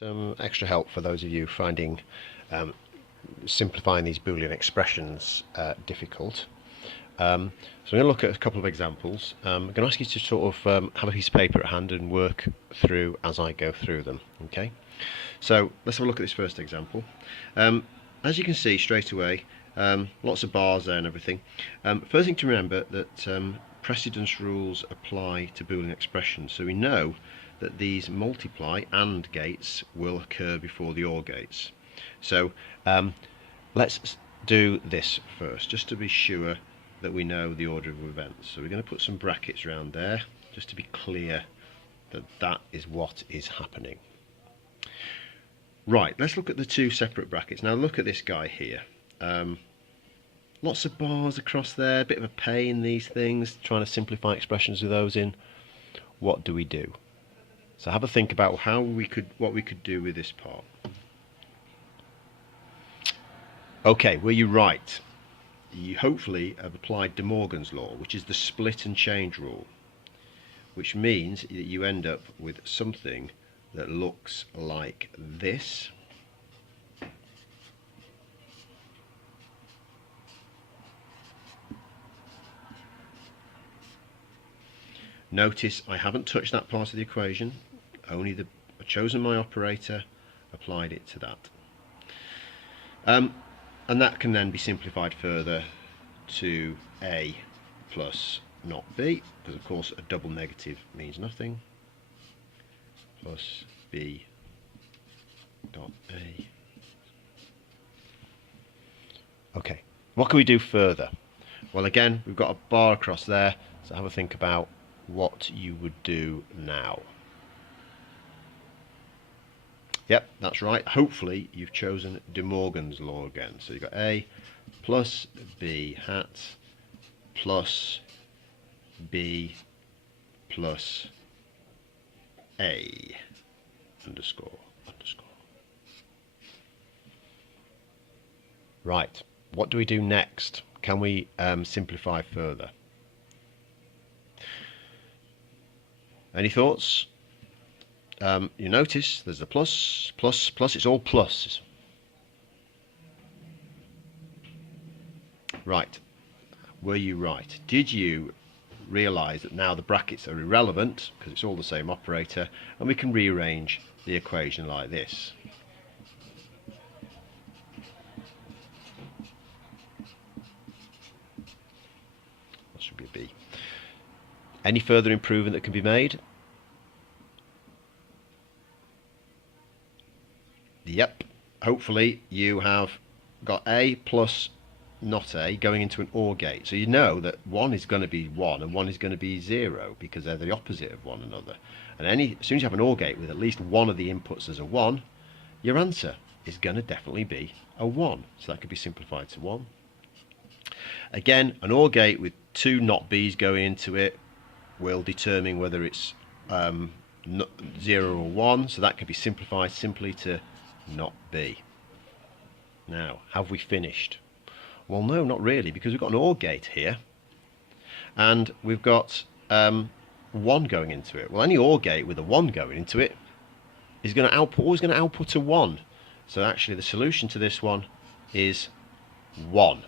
Some extra help for those of you finding simplifying these Boolean expressions difficult. So I'm going to look at a couple of examples. I'm going to ask you to sort of have a piece of paper at hand and work through as I go through them. Okay. So let's have a look at this first example. As you can see straight away, lots of bars there and everything. First thing to remember that precedence rules apply to Boolean expressions. So we know that these multiply AND gates will occur before the OR gates. So let's do this first, just to be sure that we know the order of events. So we're going to put some brackets around there, just to be clear that that is what is happening. Right, let's look at the two separate brackets. Now look at this guy here. Lots of bars across there, a bit of a pain, these things, trying to simplify expressions with those in. What do we do? So have a think about what we could do with this part. Okay, were you right? You hopefully have applied De Morgan's law, which is the split and change rule, which means that you end up with something that looks like this. Notice I haven't touched that part of the equation, only I've chosen my operator, applied it to that. And that can then be simplified further to A plus not B, because of course a double negative means nothing, plus B dot A. Okay, what can we do further? Well, again, we've got a bar across there, so have a think about what you would do now. Yep, that's right. Hopefully you've chosen De Morgan's law again. So you've got A plus B hat plus B plus A underscore. Right, what do we do next? Can we simplify further? Any thoughts? You notice there's a plus, plus, plus, it's all pluses. Right, were you right? Did you realise that now the brackets are irrelevant because it's all the same operator, and we can rearrange the equation like this? That should be a B. Any further improvement that can be made? Yep, hopefully you have got A plus not A going into an OR gate. So you know that one is going to be 1 and one is going to be 0 because they're the opposite of one another. And as soon as you have an OR gate with at least one of the inputs as a 1, your answer is going to definitely be a 1. So that could be simplified to 1. Again, an OR gate with two not B's going into it will determine whether it's 0 or 1. So that could be simplified simply to not B. Now, have we finished? Well, no, not really, because we've got an OR gate here, and we've got 1 going into it. Well, any OR gate with a 1 going into it is going to always going to output a 1. So actually, the solution to this one is 1.